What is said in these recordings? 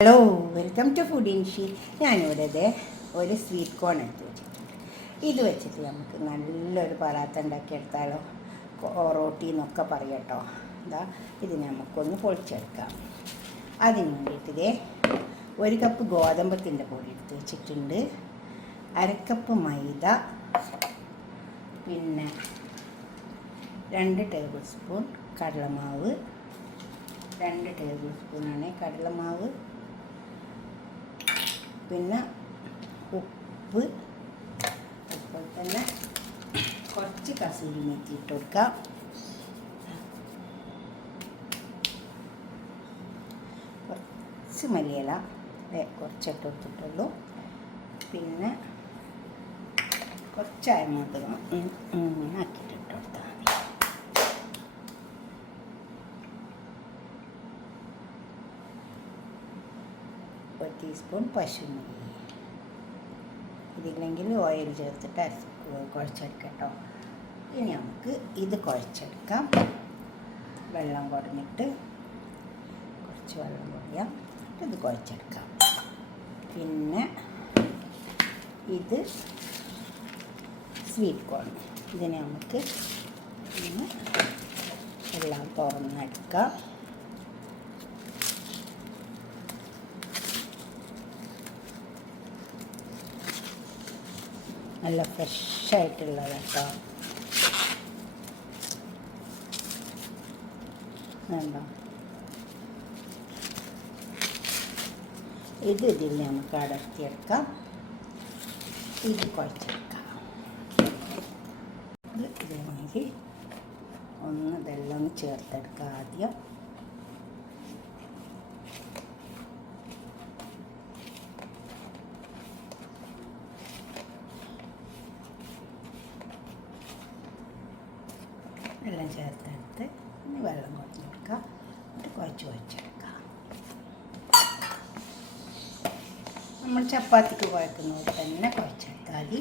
Hello, welcome to food ഇൻഷി. ഞാനിവിടെ ഒരു സ്വീറ്റ് കോൺ എടുത്ത് വെച്ചിട്ടുണ്ട്. ഇത് വെച്ചിട്ട് നമുക്ക് നല്ലൊരു പറാത്ത ഉണ്ടാക്കിയെടുത്താലോ, റോട്ടി എന്നൊക്കെ പറയട്ടോ. ഇത് നമുക്കൊന്ന് പൊളിച്ചെടുക്കാം. അതിന് വേണ്ടിയിട്ട് ഒരു കപ്പ് ഗോതമ്പത്തിൻ്റെ പൊടി എടുത്ത് വെച്ചിട്ടുണ്ട്, അരക്കപ്പ് മൈദ, പിന്നെ 2 ടേബിൾ സ്പൂൺ കടലമാവ്, 2 ടേബിൾ സ്പൂണാണ് കടലമാവ്, പിന്നെ ഉപ്പ്, അതുപോലെ തന്നെ കുറച്ച് കസൂരി മേത്തി ഇട്ട് കൊടുക്കാം. കുറച്ച് മല്ലിയില കുറച്ചിട്ട് കൊടുത്തിട്ടുള്ളൂ. പിന്നെ കുറച്ച് അരമുളക് ആക്കിയിട്ട് ഇട്ട് കൊടുത്താൽ മതി. ഒരു ടീസ്പൂൺ പശുനെയ്യ്, ഇതില്ലെങ്കിൽ ഓയിൽ ചേർത്തിട്ട് കുഴച്ചെടുക്കട്ടോ. ഇനി നമുക്ക് ഇത് കുഴച്ചെടുക്കാം. വെള്ളം കുടഞ്ഞിട്ട് കുറച്ച് വെള്ളം കുടയാം, ഇത് കുഴച്ചെടുക്കാം. പിന്നെ ഇത് സ്വീറ്റ് കോൺ, ഇതിനെ നമുക്ക് എല്ലാം തുറന്നെടുക്കാം. നല്ല ഫ്രഷായിട്ടുള്ളത് കേട്ടോ. വേണ്ട, ഇതിൽ നമുക്ക് അടർത്തിയെടുക്കാം. ഇത് കുഴച്ചെടുക്കാം. ഇതേമാതിരി ഇതെല്ലാം ചേർത്തെടുക്കാം. ആദ്യം എല്ലാം ചേർത്തെടുത്ത് വെള്ളം കുഴച്ചെടുക്കാം. എന്നിട്ട് കുഴച്ചെടുക്കാം. നമ്മൾ ചപ്പാത്തിക്ക് കുഴക്കുന്നത് തന്നെ കുഴച്ചെടുത്താൽ മതി.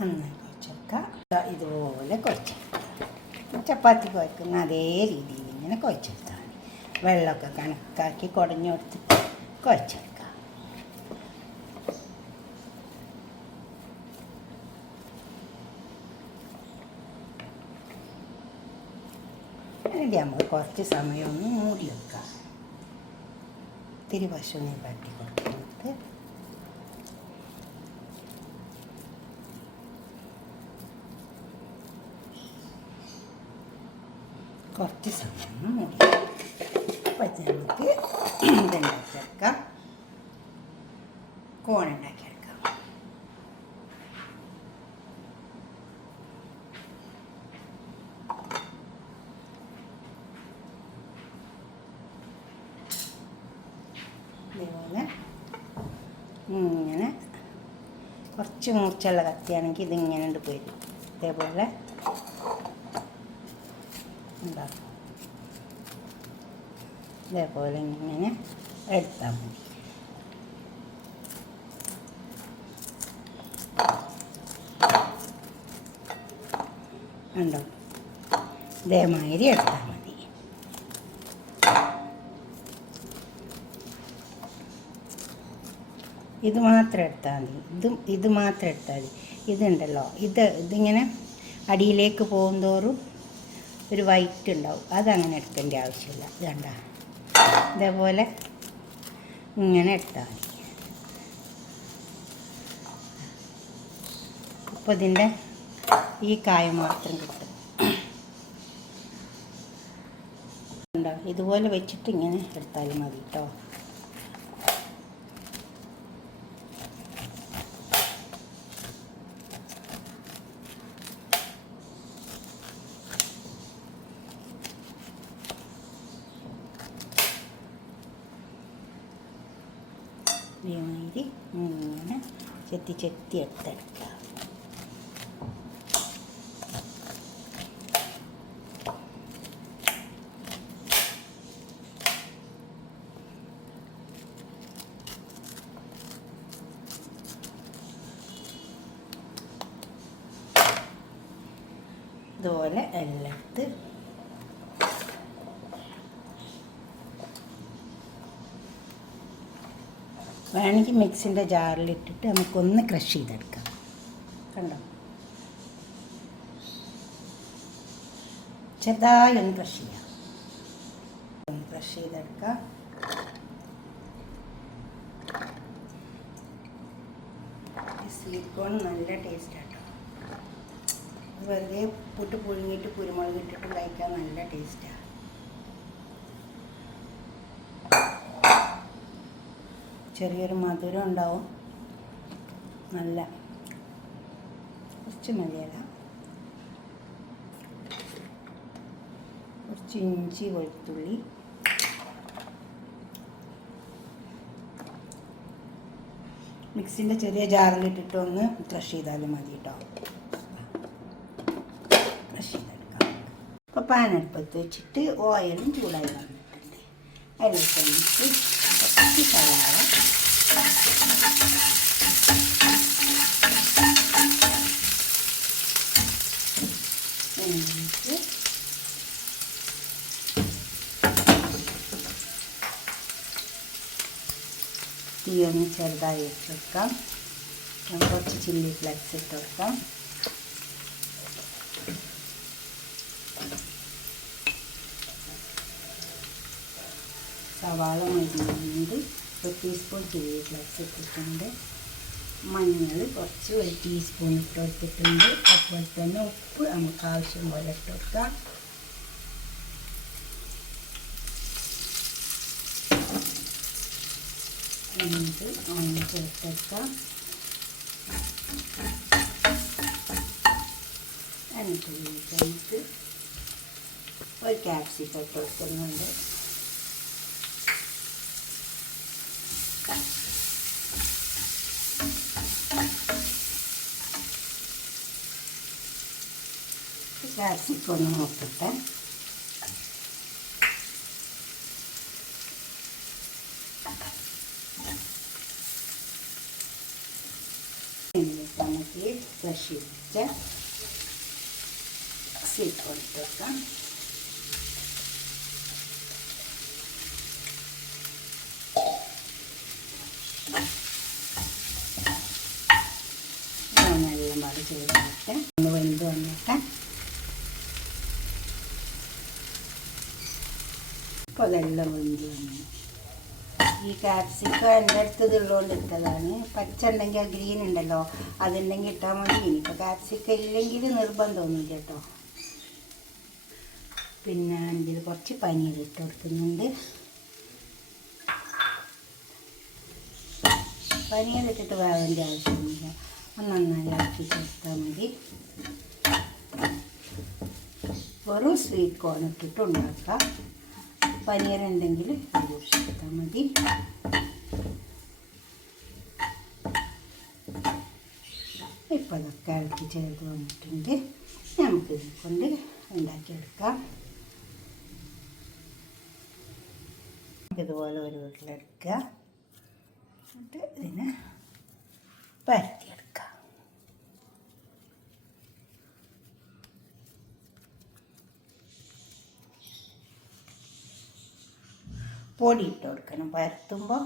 നന്നായി കുഴച്ചെടുക്കാം. ഇതുപോലെ കുഴച്ചെടുക്കാം. ചപ്പാത്തി കുഴക്കുന്ന അതേ രീതിയിൽ ഇങ്ങനെ കുഴച്ചെടുത്താൽ മതി. വെള്ളമൊക്കെ കണക്കാക്കി കുടഞ്ഞു കൊടുത്തിട്ട് കുഴച്ചെടുക്കാം. എന്നിട്ട് നമ്മൾ കുറച്ച് സമയം ഒന്ന് മൂടി വെക്കാം. ഇത്തിരി പശുവിനെ പറ്റി കൊടുക്കുന്നത്. കുറച്ച് സമയം മൂടി. അപ്പം നമുക്ക് ഇതുണ്ടാക്കിയെടുക്കാം, കോൺ ഉണ്ടാക്കിയെടുക്കാം. ഇതേപോലെ ഇങ്ങനെ കുറച്ച് മൂർച്ചയുള്ള കത്തിയാണെങ്കിൽ ഇതിങ്ങനെ ഉണ്ട് പോയി. ഇതേപോലെ ഉണ്ടാക്കും. ഇതേപോലെ ഇങ്ങനെ എടുത്താൽ മതി. ഉണ്ടോ? ഇതേമാതിരി എടുത്താൽ മതി. ഇത് മാത്രം എടുത്താൽ മതി. ഇത് മാത്രം എടുത്താൽ മതി. ഇതുണ്ടല്ലോ, ഇതിങ്ങനെ അടിയിലേക്ക് പോകുന്തോറും ഒരു വൈറ്റ് ഉണ്ടാവും. അതങ്ങനെ എടുക്കേണ്ട ആവശ്യമില്ല. ഇത് കണ്ട, ഇതേപോലെ ഇങ്ങനെ എടുത്താൽ മതി. അപ്പോൾ ഇതിൻ്റെ ഈ കായം മാത്രം കിട്ടും. ഉണ്ടോ? ഇതുപോലെ വെച്ചിട്ട് ഇങ്ങനെ എടുത്താലും മതി കേട്ടോ. ഇതേമാതിരി ഇങ്ങനെ ചെത്തി എടുത്തെടുക്കുക. ഇതുപോലെ എല്ലാം എടുത്ത് വേണമെങ്കിൽ മിക്സിൻ്റെ ജാറിലിട്ടിട്ട് നമുക്കൊന്ന് ക്രഷ് ചെയ്തെടുക്കാം. കണ്ടോ, ചെറുതായി ഒന്ന് ക്രഷ് ചെയ്യാം. ഒന്ന് ക്രഷ് ചെയ്തെടുക്കാം. സ്വീറ്റ് കോൺ നല്ല ടേസ്റ്റ് കേട്ടോ. വെറുതെ പുട്ട് പുഴുങ്ങിയിട്ട് കുരുമുളക് ഇട്ടിട്ട് കഴിക്കാൻ നല്ല ടേസ്റ്റാണ്. ചെറിയൊരു മധുരം ഉണ്ടാവും. നല്ല കുറച്ച് മല്ലിയില, കുറച്ച് ഇഞ്ചി, വെളുത്തുള്ളി, മിക്സിൻ്റെ ചെറിയ ജാറിലിട്ടിട്ട് ഒന്ന് ക്രഷ് ചെയ്താലും മതി കേട്ടോ. ക്രഷ് ചെയ്തെടുക്കാം. അപ്പോൾ പാൻ അടുപ്പത്ത് വെച്ചിട്ട് ഓയിലും ചൂടായി വന്നിട്ടുണ്ട്. അതിലേക്ക് കുറച്ച് സവാള, എന്നിട്ട് തീ ഒന്ന് ചെറുതായി വെച്ചെടുക്കാം. കുറച്ച് ചില്ലി ഫ്ലെക്സ് ഇട്ട് വെക്കാം. സവാള മരിയുന്നുണ്ട്. 1 ടീസ്പൂൺ ചില്ലി ഫ്ലെക്സ് ഇട്ടിട്ടുണ്ട്. മഞ്ഞൾ കുറച്ച് 1 ടീസ്പൂൺ ഇട്ട് കൊടുത്തിട്ടുണ്ട്. അതുപോലെ തന്നെ ഉപ്പ് നമുക്ക് ആവശ്യം പോലെ ഇട്ട് വെക്കാം. എന്നിട്ട് ഒന്ന് ചേർത്തെടുക്കാം. എന്നിട്ട് നമുക്ക് ഒരു ക്യാപ്സിക്കം ഇട്ട് കൊടുക്കുന്നുണ്ട്. ക്യാപ്സിക്കം ഒന്ന് നോക്കട്ടെ. നമുക്ക് ഫ്രഷ് ചെയ്തിട്ട് സ്വീറ്റ് കോൺ ഇട്ട് വെക്കാം. നല്ല മടി ചെയ്തിട്ട് ഒന്ന് വെന്ത് വന്നിട്ട് ഇപ്പോൾ അതെല്ലാം വെന്ത് വന്നു. ഈ ക്യാപ്സിക്കം എൻ്റെ അടുത്തത് ഉള്ളതുകൊണ്ട് ഇട്ടതാണ്. പച്ച ഉണ്ടെങ്കിൽ ഗ്രീൻ ഉണ്ടല്ലോ, അതുണ്ടെങ്കിൽ ഇട്ടാൽ മതി. ഇനിയിപ്പോൾ ക്യാപ്സിക്കം ഇല്ലെങ്കിൽ നിർബന്ധമൊന്നുമില്ല കേട്ടോ. പിന്നെ ഇതിൽ കുറച്ച് പനീർ ഇട്ട് കൊടുക്കുന്നുണ്ട്. പനീർ ഇട്ടിട്ട് വേവേണ്ട ആവശ്യമില്ല, ഒന്ന് നന്നായി ഇളക്കി ചേർത്താൽ മതി. വെറും സ്വീറ്റ് കോൺ ഇട്ടിട്ട് ഉണ്ടാക്കാം. പനീർ ഉണ്ടെങ്കിൽ ചേർത്താൽ മതി. ഇപ്പോൾ അതൊക്കെ ഇളക്കി ചേർത്ത് വന്നിട്ടുണ്ട്. നമുക്കിത് കൊണ്ട് ഉണ്ടാക്കിയെടുക്കാം. ഇതുപോലെ ഒരു വീട്ടിലെടുക്കുക. എന്നിട്ട് ഇതിനെ പരത്തിയെടുക്കാം. പൊടി ഇട്ട് കൊടുക്കണം. പരത്തുമ്പോൾ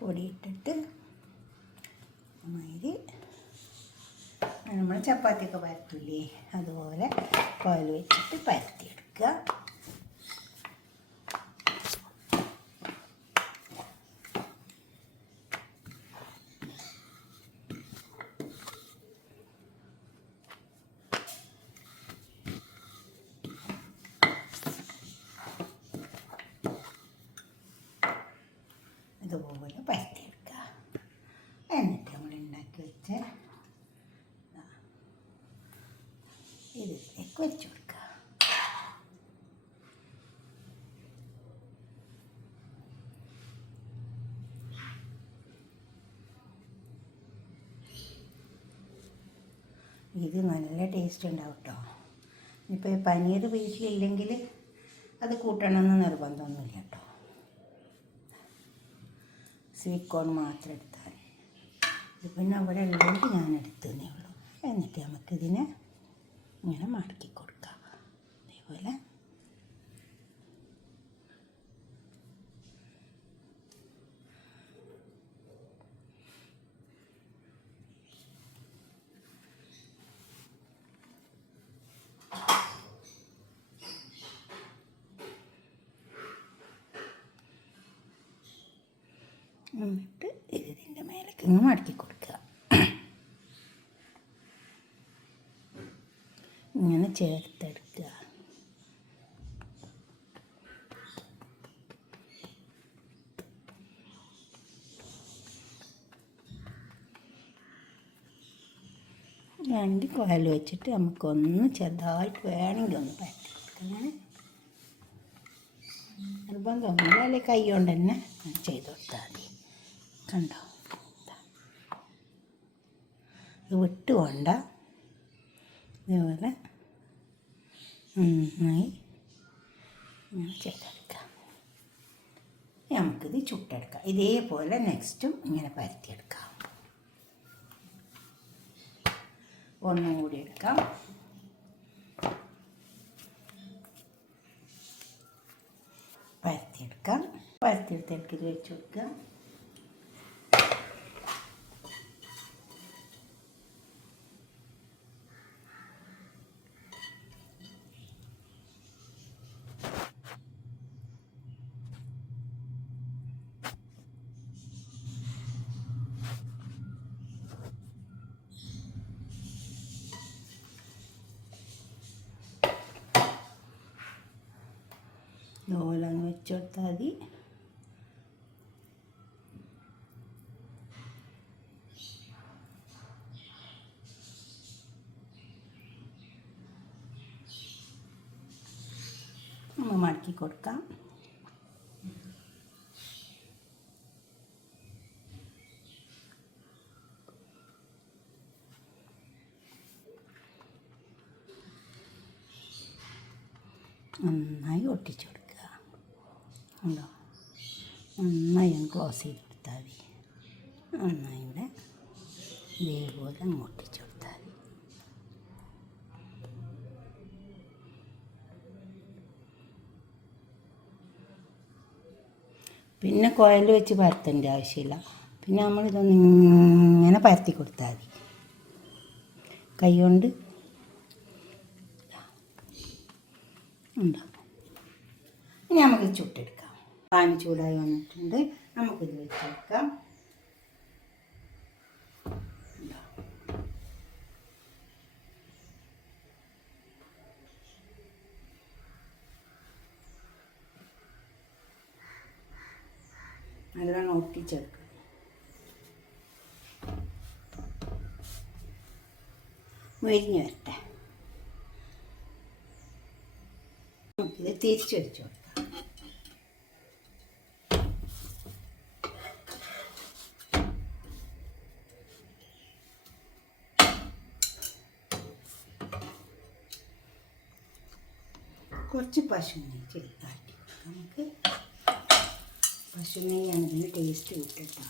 പൊടി ഇട്ടിട്ട് മാതിരി നമ്മൾ ചപ്പാത്തിയൊക്കെ പരത്തില്ലേ, അതുപോലെ കോയിൽ വെച്ചിട്ട് പരത്തിയെടുക്കുക. ഇതുപോലെ പരത്തിയെടുക്കുക. എന്നിട്ട് നമ്മൾ ഉണ്ടാക്കി വെച്ച ഇതിലേക്ക് വെച്ച് കൊടുക്കുക. ഇത് നല്ല ടേസ്റ്റ് ഉണ്ടാവും കേട്ടോ. ഇപ്പോൾ പനീർ വീട്ടിലില്ലെങ്കിൽ അത് കൂട്ടണമെന്ന് നിർബന്ധമൊന്നുമില്ല കേട്ടോ. സ്വീറ്റ് കോൺ മാത്രം എടുത്താൽ ഇത് പിന്നെ അവിടെ ഉള്ളതുകൊണ്ട് ഞാൻ എടുത്തതേ ഉള്ളൂ. എന്നിട്ട് നമുക്കിതിനെ ഇങ്ങനെ മടക്കി കൊടുക്കാം. അതേപോലെ എന്നിട്ട് ഇതിൻ്റെ മേലേക്ക് ഇങ്ങ് മടക്കി കൊടുക്കുക. ഇങ്ങനെ ചേർത്തെടുക്കുക. രണ്ട് കോയിൽ വെച്ചിട്ട് നമുക്കൊന്ന് ചെറുതായിട്ട് വേണമെങ്കിൽ ഒന്ന് പരത്തി കൊടുക്കാം. നിർബന്ധമൊന്നുമില്ല, അല്ലെങ്കിൽ കൈ കൊണ്ട് തന്നെ ചെയ്ത് കൊടുത്താൽ മതി. കണ്ടോ, ഇത് വിട്ടുകൊണ്ട ഇതേപോലെ നന്നായി ഇങ്ങനെ ചെയ്തെടുക്കാം. നമുക്കിത് ചുട്ടെടുക്കാം. ഇതേപോലെ നെക്സ്റ്റും ഇങ്ങനെ പരത്തിയെടുക്കാം. ഒന്നും കൂടി എടുക്കാം. പരത്തിയെടുക്കാം. പരത്തിയെടുത്തേക്ക് ഇത് വെച്ച് കൊടുക്കുക. ഇതുപോലെ അങ്ങ് വെച്ച് കൊടുത്താൽ മതി. നമ്മൾ മടക്കി കൊടുക്കാം. നന്നായി ഒട്ടിച്ചു കൊടുക്കുക. ഉണ്ടോ, നന്നായി ഒന്ന് ക്ലോസ് ചെയ്ത് കൊടുത്താൽ മതി. നന്നായി ഇവിടെ ഇതേപോലെ അങ്ങ് ഒട്ടിച്ചു കൊടുത്താൽ മതി. പിന്നെ കോയിൽ വെച്ച് പരത്തേണ്ട ആവശ്യമില്ല. പിന്നെ നമ്മളിതൊന്ന് ഇങ്ങനെ പരത്തി കൊടുത്താൽ മതി കൈ കൊണ്ട്. ഉണ്ടോ, ഇനി നമുക്ക് ചുട്ടെടുക്കാം. പാൻ ചൂടായി വന്നിട്ടുണ്ട്. നമുക്കിത് വെച്ചെടുക്കാം. നല്ലോണം ഒട്ടിച്ചെടുക്കുക. മൊരിഞ്ഞ് വരട്ടെ. നമുക്കിത് തിരിച്ചു വെച്ച് കൊടുക്കാം. കുറച്ച് പശു നെയ്യ് ചെറുതാക്കി നമുക്ക്. പശു നെയ്യാണ് ഇതിന് ടേസ്റ്റ് കിട്ടുക.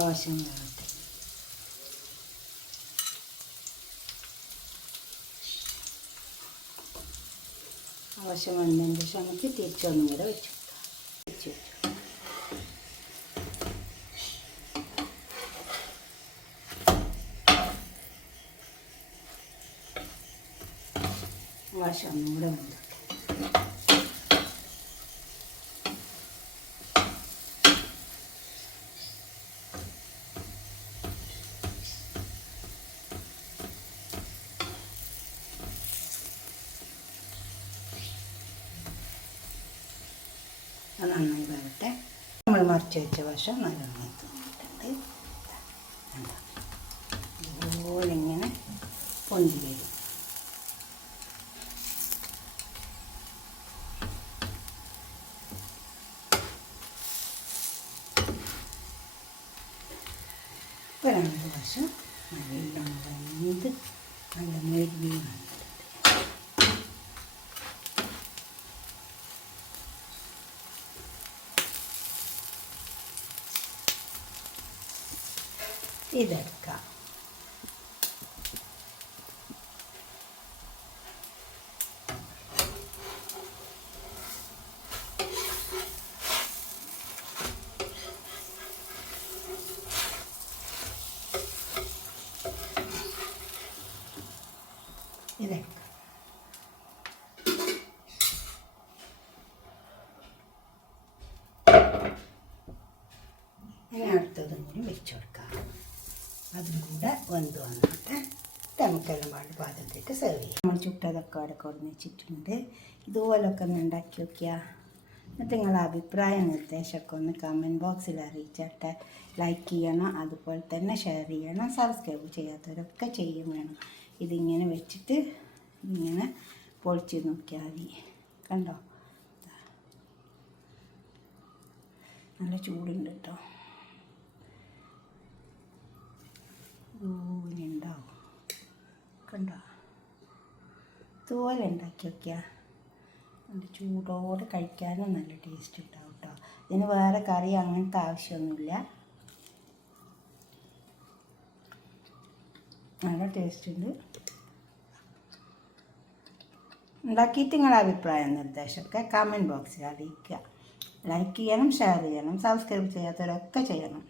ആവശ്യമാകട്ടെ. ആവശ്യം വന്നതിന് ശേഷം നമുക്ക് തിരിച്ചൊന്നും കൂടെ വെച്ചു. ആവശ്യം ഒന്നും കൂടെ വന്നു. നന്നായി വരട്ടെ. നമ്മൾ മറിച്ച് വെച്ച വശം നല്ലോണം തോന്നിയിട്ടുണ്ട്. അതുപോലെ ഇങ്ങനെ പൊന്തി വരും. ഇപ്പോൾ രണ്ട് വശം നല്ലോണം വെന്ത് നല്ല മെഴുകി വന്നിട്ടുണ്ട്. ഇതെടുക്കാം. ഇതെടുക്കാം. ഇനി അടുത്തതും കൂടി വെച്ച് കൊടുക്കാം. അതും കൂടെ വെന്ത് വന്നിട്ട് നമുക്കെല്ലാം പാട് പാത്രത്തിലേക്ക് സെർവ് ചെയ്യാം. നമ്മൾ ചുട്ടതൊക്കെ അവിടെ കൊടുന്ന് വെച്ചിട്ടുണ്ട്. ഇതുപോലൊക്കെ ഒന്ന് ഉണ്ടാക്കി നോക്കിയാൽ. എന്നിട്ട് നിങ്ങളുടെ അഭിപ്രായ നിർദ്ദേശമൊക്കെ ഒന്ന് കമൻറ്റ് ബോക്സിൽ അറിയിച്ചിട്ട് ലൈക്ക് ചെയ്യണം, അതുപോലെ തന്നെ ഷെയർ ചെയ്യണം. സബ്സ്ക്രൈബ് ചെയ്യാത്തവരൊക്കെ ചെയ്യും വേണം. ഇതിങ്ങനെ വെച്ചിട്ട് ഇങ്ങനെ പൊളിച്ച് നോക്കിയാൽ മതി. കണ്ടോ, നല്ല ചൂടുണ്ട് കേട്ടോ. ഉണ്ടാവും കണ്ടോ. ഇതുപോലെ ഉണ്ടാക്കി നോക്കിയാൽ നല്ല ചൂടോടെ കഴിക്കാനും നല്ല ടേസ്റ്റ് ഉണ്ടാവും കേട്ടോ. ഇതിന് വേറെ കറി അങ്ങനത്തെ ആവശ്യമൊന്നുമില്ല. നല്ല ടേസ്റ്റ് ഉണ്ട്. ഉണ്ടാക്കിയിട്ട് നിങ്ങളുടെ അഭിപ്രായം നിർദ്ദേശമൊക്കെ കമൻറ്റ് ബോക്സിൽ അറിയിക്കുക. ലൈക്ക് ചെയ്യണം, ഷെയർ ചെയ്യണം, സബ്സ്ക്രൈബ് ചെയ്യാത്തവരൊക്കെ ചെയ്യണം.